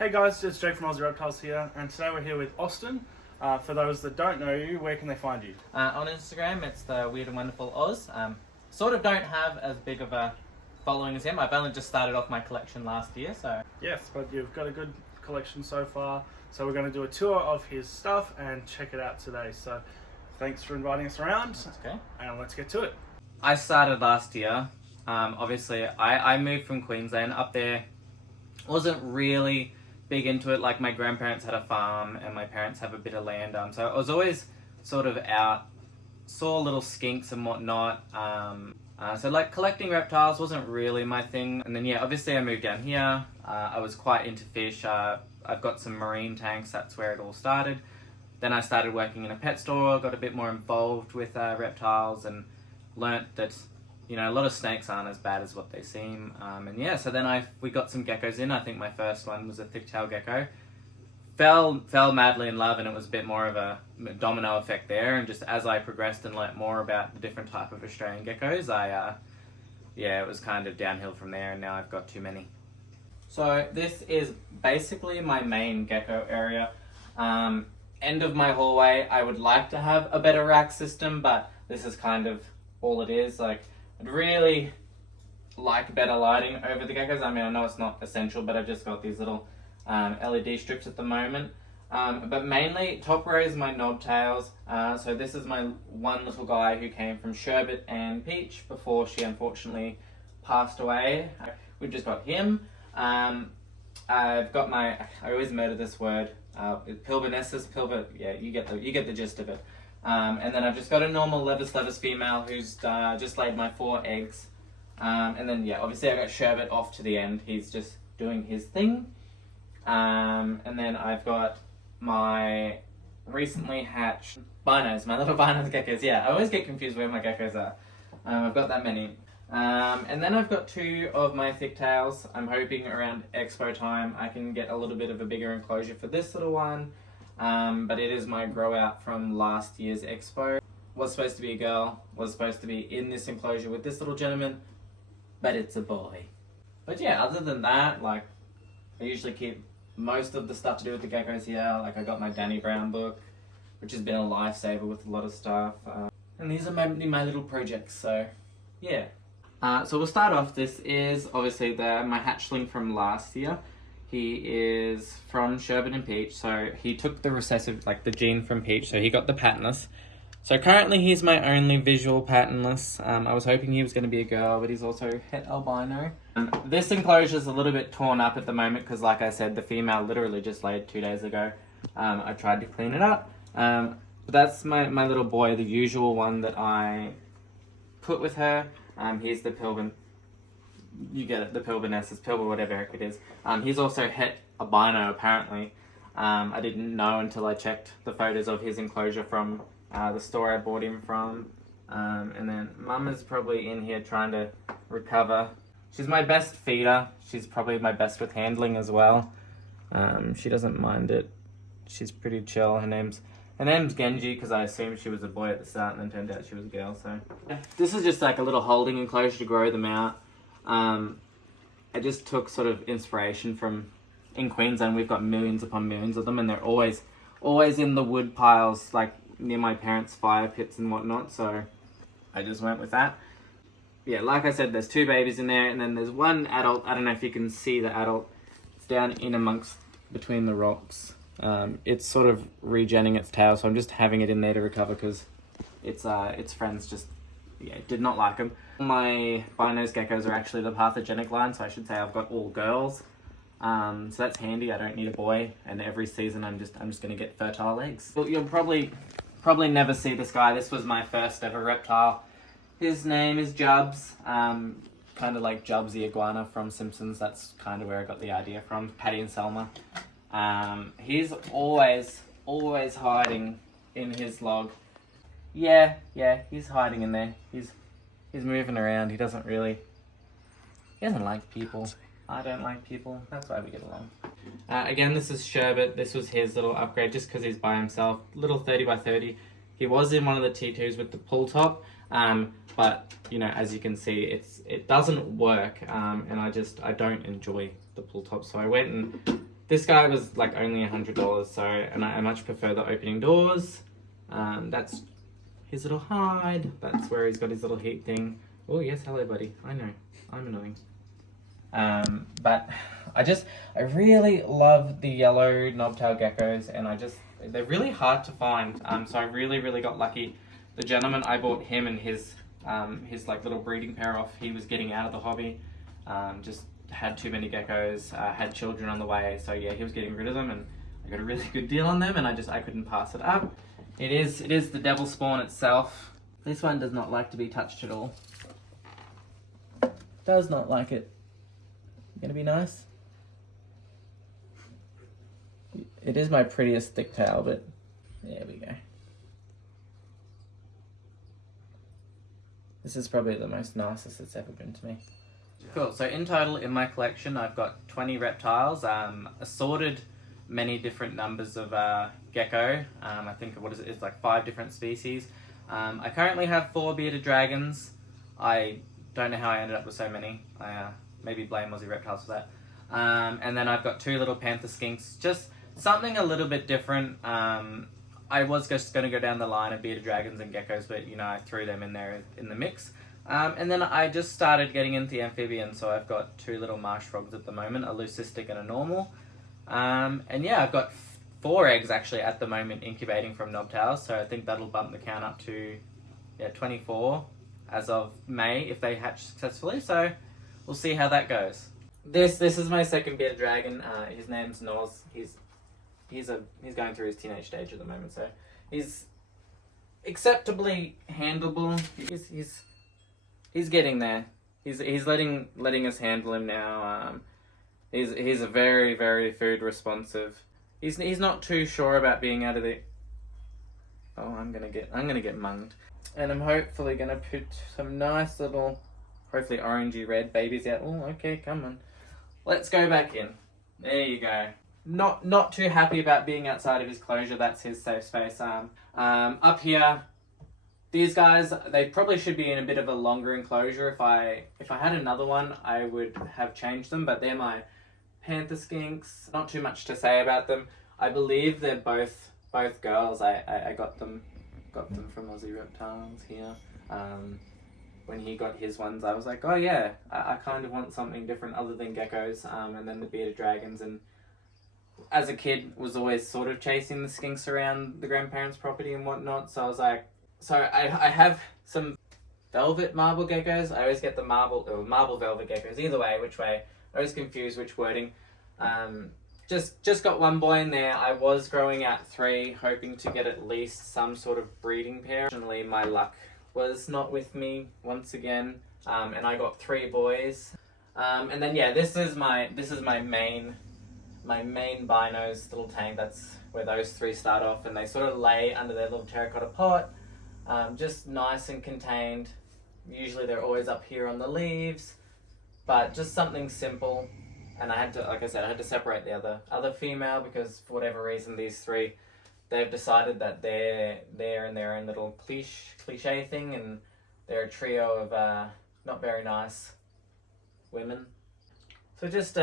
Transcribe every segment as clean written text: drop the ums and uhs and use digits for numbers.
Hey guys, it's Jake from Aussie Reptiles here, and today we're here with Austin. For those that don't know you, where can they find you? On Instagram, it's the Weird and Wonderful Oz. Sort of don't have as big of a following as him. I've only just started off my collection last year, so... Yes, but you've got a good collection so far, so we're going to do a tour of his stuff and check it out today. So thanks for inviting us around, Okay. and let's get to it. I started last year. Obviously, I moved from Queensland up there. Wasn't really big into it. Like, my grandparents had a farm and my parents have a bit of land. So I was always sort of out, saw little skinks and whatnot. So like collecting reptiles wasn't really my thing. And then yeah, obviously I moved down here. I was quite into fish. I've got some marine tanks. That's where it all started. Then I started working in a pet store, got a bit more involved with reptiles and learnt that, you know, a lot of snakes aren't as bad as what they seem. And yeah, so then we got some geckos in. I think my first one was a thick-tailed gecko. Fell madly in love, and it was a bit more of a domino effect there. And just as I progressed and learnt more about the different type of Australian geckos, it was kind of downhill from there, and now I've got too many. So this is basically my main gecko area. End of my hallway. I would like to have a better rack system, but this is kind of all it is. Like, I'd really like better lighting over the geckos. I mean, I know it's not essential, but I've just got these little LED strips at the moment. But mainly, top row is my knobtails. So this is my one little guy who came from Sherbet and Peach before she unfortunately passed away. We've just got him. I've got I always murder this word, Pilbonessus, yeah, you get the gist of it. And then I've just got a normal Levis female who's just laid my 4 eggs. And then, yeah, obviously I got Sherbet off to the end. He's just doing his thing. And then I've got my recently hatched binos, my little binos geckos. Yeah, I always get confused where my geckos are. I've got that many. And then I've got 2 of my thicktails. I'm hoping around expo time I can get a little bit of a bigger enclosure for this little one. But it is my grow out from last year's expo. Was supposed to be a girl, was supposed to be in this enclosure with this little gentleman, but it's a boy. But yeah, other than that, like, I usually keep most of the stuff to do with the geckos here. Like, I got my Danny Brown book, which has been a lifesaver with a lot of stuff. And these are my little projects, so yeah. So we'll start off. This is obviously my hatchling from last year. He is from Sherbet and Peach, so he took the recessive, like the gene from Peach, so he got the patternless. So currently he's my only visual patternless. I was hoping he was going to be a girl, but he's also het albino. This enclosure is a little bit torn up at the moment because, like I said, the female literally just laid 2 days ago. I tried to clean it up. But that's my little boy, the usual one that I put with her. Here's the Pilbin. You get it, the Pilbonessus, whatever it is. He's also het albino, apparently. I didn't know until I checked the photos of his enclosure from the store I bought him from. And then Mum is probably in here trying to recover. She's my best feeder. She's probably my best with handling as well. She doesn't mind it. She's pretty chill. Her name's Genji, because I assumed she was a boy at the start and then turned out she was a girl. So this is just like a little holding enclosure to grow them out. I just took sort of inspiration from, in Queensland we've got millions upon millions of them, and they're always in the wood piles, like near my parents' fire pits and whatnot, so I just went with that. Yeah, like I said, there's 2 babies in there, and then there's 1 adult. I don't know if you can see the adult. It's down in amongst between the rocks. It's sort of regenning its tail, so I'm just having it in there to recover because its friends just did not like them. My binos geckos are actually the pathogenic line, so I should say I've got all girls. So that's handy. I don't need a boy, and every season I'm just going to get fertile eggs. Well, you'll probably never see this guy. This was my first ever reptile. His name is Jubs. Kind of like Jubs the iguana from Simpsons. That's kind of where I got the idea from. Patty and Selma. He's always hiding in his log. Yeah, he's hiding in there. He's moving around. He doesn't like people. I don't like people. That's why we get along. Again, this is Sherbet. This was his little upgrade just because he's by himself. Little 30 by 30. He was in one of the T2s with the pull top. But, you know, as you can see, it doesn't work. And I don't enjoy the pull top. So I went and This guy was like only $100, so, and I much prefer the opening doors. That's his little hide. That's where he's got his little heat thing. Oh yes, hello buddy. I know, I'm annoying. But I really love the yellow knobtail geckos, and they're really hard to find. So I really got lucky. The gentleman, I bought him and his like little breeding pair off. He was getting out of the hobby. Just had too many geckos, had children on the way, so yeah, he was getting rid of them, and I got a really good deal on them, and I couldn't pass it up. It is the devil spawn itself. This one does not like to be touched at all. Does not like it. Gonna be nice. It is my prettiest thick tail, but there we go. This is probably the most nicest it's ever been to me. Cool, so in total in my collection I've got 20 reptiles, assorted many different numbers of gecko. I think, it's like 5 different species. I currently have 4 bearded dragons. I don't know how I ended up with so many. I maybe blame Aussie Reptiles for that. And then I've got 2 little panther skinks, just something a little bit different. I was just going to go down the line of bearded dragons and geckos, but I threw them in there in the mix. And then I just started getting into the amphibians, so I've got 2 little marsh frogs at the moment, a leucistic and a normal. And yeah, I've got 4 eggs actually at the moment incubating from knobtails, so I think that'll bump the count up to 24 as of May if they hatch successfully, so we'll see how that goes. This is my second bearded dragon. His name's Noz. He's going through his teenage stage at the moment, so he's acceptably handleable. He's getting there. He's letting us handle him now. He's a very food responsive. He's not too sure about being out of the. Oh, I'm gonna get munged, and I'm hopefully gonna put some nice little, hopefully orangey red babies out. Oh, okay, come on. Let's go back in. There you go. Not too happy about being outside of his closure. That's his safe space. Up here, these guys, they probably should be in a bit of a longer enclosure. If I had another one, I would have changed them, but they're my panther skinks. Not too much to say about them. I believe they're both girls. I got them from Aussie Reptiles here. When he got his ones, I was like, oh yeah, I kind of want something different other than geckos, and then the bearded dragons. And as a kid, was always sort of chasing the skinks around the grandparents' property and whatnot. So I was like, I have some velvet marble geckos. I always get the marble velvet geckos. Either way, which way, I was confused which wording. Just got one boy in there. I was growing out 3, hoping to get at least some sort of breeding pair. Unfortunately, my luck was not with me once again, and I got 3 boys. And then yeah, this is my main binos little tank. That's where those 3 start off, and they sort of lay under their little terracotta pot, just nice and contained. Usually they're always up here on the leaves, but just something simple. And I had to, like I said, I had to separate the other female because for whatever reason these 3, they've decided that they're in their own little cliche thing, and they're a trio of not very nice women. So just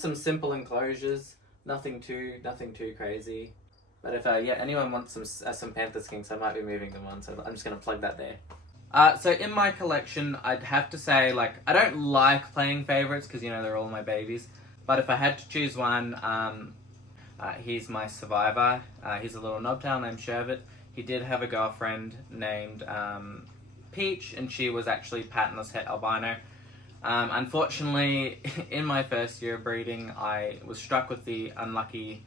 some simple enclosures, nothing too crazy. But if anyone wants some panther skinks, I might be moving them on, so I'm just gonna plug that there. So in my collection, I'd have to say, like, I don't like playing favorites because they're all my babies. But if I had to choose one, he's my survivor. He's a little knobtail named Sherbet. He did have a girlfriend named Peach, and she was actually patternless het albino. Unfortunately, in my first year of breeding, I was struck with the unlucky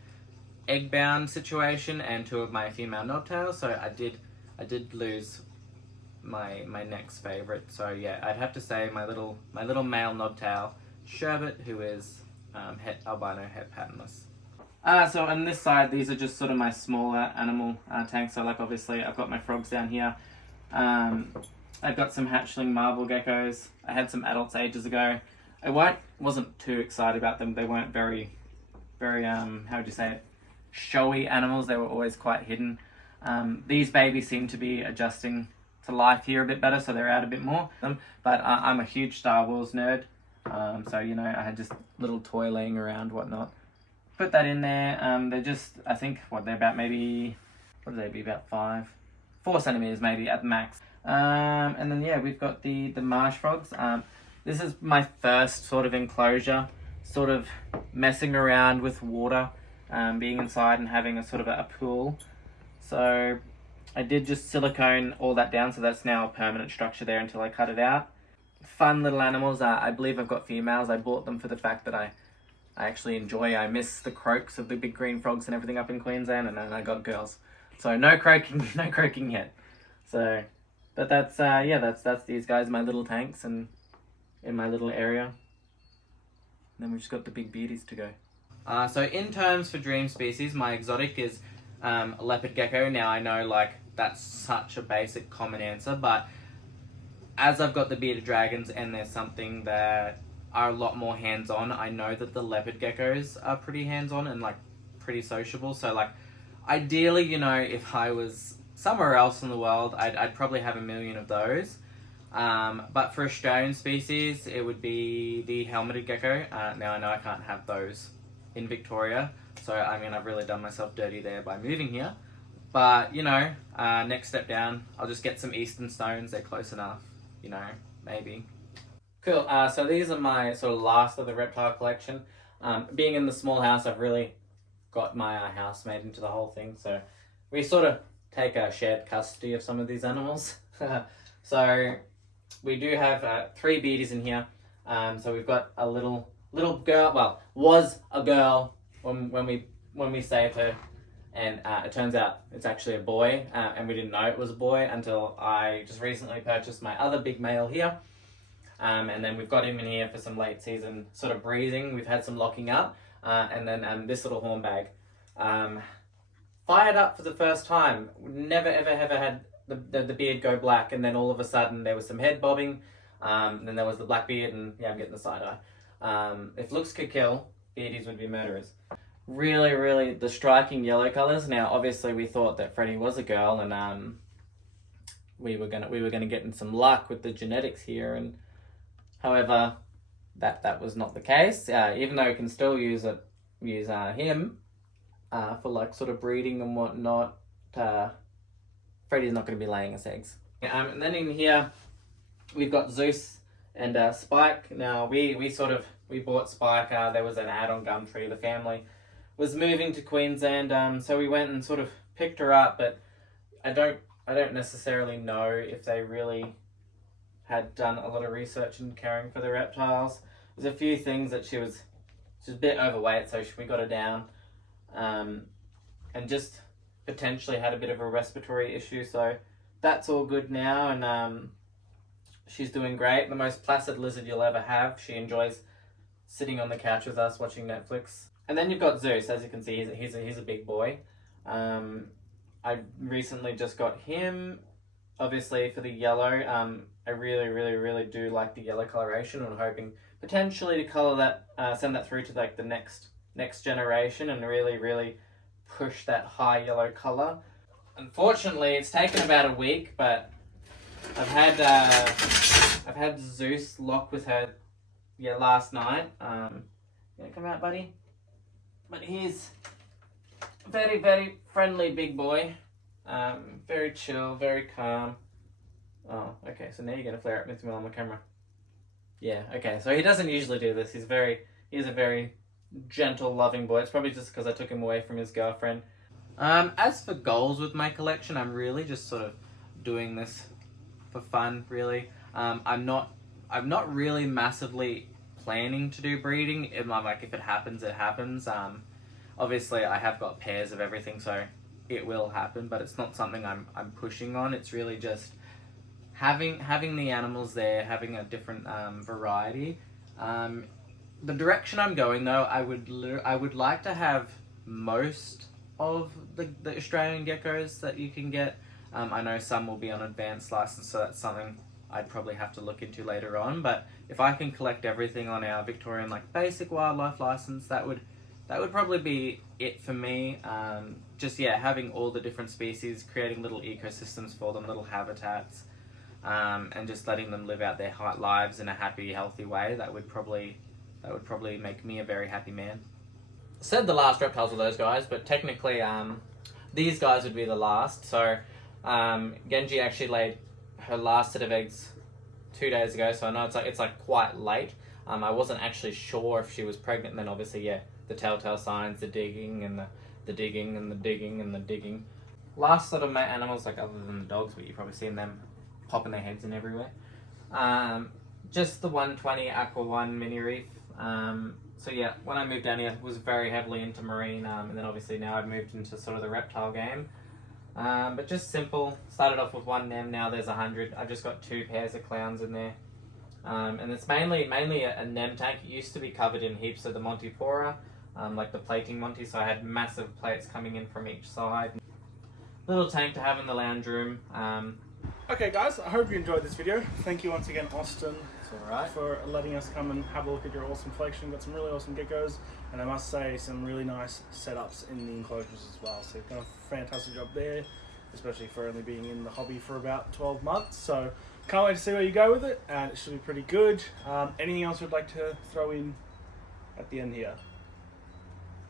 egg-bound situation and 2 of my female knobtails, so I did lose my next favorite. So yeah, I'd have to say my little male knobtail Sherbet, who is het albino, het patternless. So on this side, these are just sort of my smaller animal tanks. So like obviously I've got my frogs down here. I've got some hatchling marble geckos. I had some adults ages ago. I wasn't too excited about them. They weren't very how would you say it, showy animals. They were always quite hidden. These babies seem to be adjusting to life here a bit better, so they're out a bit more. But I'm a huge Star Wars nerd, so I had just little toy laying around, whatnot. put that in there. They're just, I think, they're about maybe, what would they be, about 4 centimeters maybe at the max. And then yeah, we've got the marsh frogs. This is my first sort of enclosure, sort of messing around with water, being inside and having a sort of a pool. So I did just silicone all that down, so that's now a permanent structure there until I cut it out. Fun little animals. I believe I've got females. I bought them for the fact that I actually I miss the croaks of the big green frogs and everything up in Queensland, and then I got girls. So no croaking yet. So, but that's that's these guys, my little tanks, and in my little area. And then we've just got the big beardies to go. So in terms for dream species, my exotic is a leopard gecko. Now I know that's such a basic common answer, but as I've got the bearded dragons and there's something that are a lot more hands-on, I know that the leopard geckos are pretty hands-on and pretty sociable. So ideally, if I was somewhere else in the world, I'd probably have 1 million of those. But for Australian species, it would be the helmeted gecko. Now I know I can't have those in Victoria, so I mean I've really done myself dirty there by moving here. But next step down, I'll just get some eastern stones. They're close enough, maybe. Cool. So these are my sort of last of the reptile collection. Being in the small house, I've really got my house made into the whole thing. So we sort of take a shared custody of some of these animals. So we do have 3 beardies in here. So we've got a little girl. Well, was a girl when we saved her, and it turns out it's actually a boy. And we didn't know it was a boy until I just recently purchased my other big male here. And then we've got him in here for some late season sort of breeding. We've had some locking up, and then this little hornbag, fired up for the first time. Never ever had the beard go black, and then all of a sudden there was some head bobbing, and then there was the black beard, and yeah, I'm getting the side eye. If looks could kill, beardies would be murderers. Really the striking yellow colors. Now obviously we thought that Freddie was a girl, and we were gonna get in some luck with the genetics here, and however that was not the case. Even though we can still use him for sort of breeding and whatnot, Freddie's not going to be laying us eggs. And then in here we've got Zeus and Spike. Now we bought Spike. There was an ad on Gumtree. The family was moving to Queensland, so we went and sort of picked her up. But I don't necessarily know if they really had done a lot of research in caring for the reptiles. There's a few things that she was a bit overweight, so we got her down, and just potentially had a bit of a respiratory issue. So that's all good now, and she's doing great. The most placid lizard you'll ever have. She enjoys sitting on the couch with us watching Netflix. And then you've got Zeus. As you can see, he's a big boy. I recently just got him, obviously for the yellow. I really do like the yellow coloration, and I'm hoping potentially to color that, send that through to the next generation, and really push that high yellow color. Unfortunately, it's taken about a week, but I've had Zeus lock with her last night. You gonna come out, buddy? But he's a very friendly big boy. Very chill, very calm. Oh, okay, so now you're gonna flare at me on the camera. Yeah, okay, so he doesn't usually do this. He's a very gentle, loving boy. It's probably just because I took him away from his girlfriend. As for goals with my collection, I'm really just sort of doing this for fun, really. I'm not really massively planning to do breeding. If it happens, it happens. Obviously I have got pairs of everything, so it will happen, but it's not something I'm pushing on. It's really just having the animals there, having a different variety. The direction I'm going though, I would like to have most of the Australian geckos that you can get. I know some will be on advanced license, so that's something I'd probably have to look into later on. But if I can collect everything on our Victorian basic wildlife license, that would probably be it for me. Having all the different species, creating little ecosystems for them, little habitats, and just letting them live out their lives in a happy, healthy way. That would probably make me a very happy man. said the last reptiles were those guys, but technically these guys would be the last. So Genji actually laid her last set of eggs 2 days ago, so I know it's like quite late. I wasn't actually sure if she was pregnant, and then obviously, yeah, the telltale signs, the digging and the digging and the digging and the digging. Last sort of mate animals, like other than the dogs, but you've probably seen them popping their heads in everywhere. Just the 120 Aqua One Mini Reef. So yeah, when I moved down here, I was very heavily into marine, and then obviously now I've moved into sort of the reptile game. But just simple. Started off with 1 nem, now there's 100. I've just got 2 pairs of clowns in there. And it's mainly a nem tank. It used to be covered in heaps of the Montipora, like the plating Monty, so I had massive plates coming in from each side. Little tank to have in the lounge room. Okay guys, I hope you enjoyed this video. Thank you once again, Austin, Alright. for letting us come and have a look at your awesome collection. Got some really awesome geckos, and I must say some really nice setups in the enclosures as well. So you've done a fantastic job there, especially for only being in the hobby for about 12 months. So can't wait to see where you go with it, and it should be pretty good. Anything else you'd like to throw in at the end here?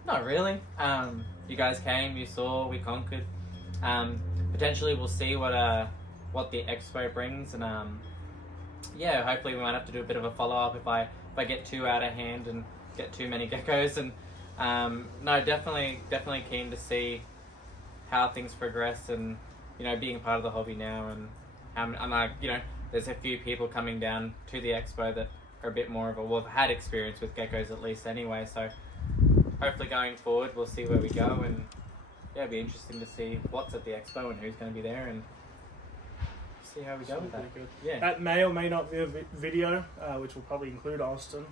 Not really. You guys came, you saw, we conquered. Potentially we'll see what the expo brings, and yeah, hopefully we might have to do a bit of a follow-up if I get too out of hand and get too many geckos. And no, definitely keen to see how things progress, and you know, being part of the hobby now, and I'm like, you know, there's a few people coming down to the expo that are a bit more of have had experience with geckos at least anyway, so hopefully going forward we'll see where we go, and yeah, it'll be interesting to see what's at the expo and who's going to be there, and see how we go with that. Good. Yeah. That may or may not be a video, which will probably include Austin.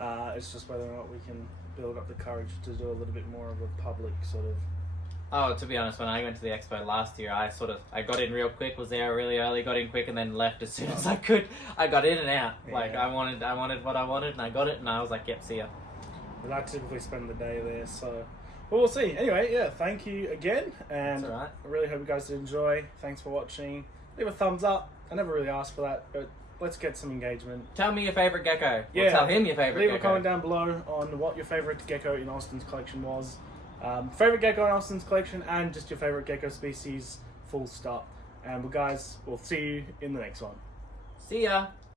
It's just whether or not we can build up the courage to do a little bit more of a public sort of. Oh, to be honest, when I went to the expo last year, I got in real quick, was there really early, got in quick, and then left as soon as I could. I got in and out. Yeah. Like I wanted what I wanted, and I got it, and I was like, yep, see ya. But I typically spend the day there, so. Well, we'll see. Anyway, yeah, thank you again, and That's all right. I really hope you guys did enjoy. Thanks for watching. Leave a thumbs up. I never really asked for that, but let's get some engagement. Tell me your favorite gecko. Yeah. Or tell him your favorite Leave gecko. a comment down below on what your favorite gecko in Austin's collection was. Favorite gecko in Austin's collection, and just your favorite gecko species, full stop. And guys, we'll see you in the next one. See ya.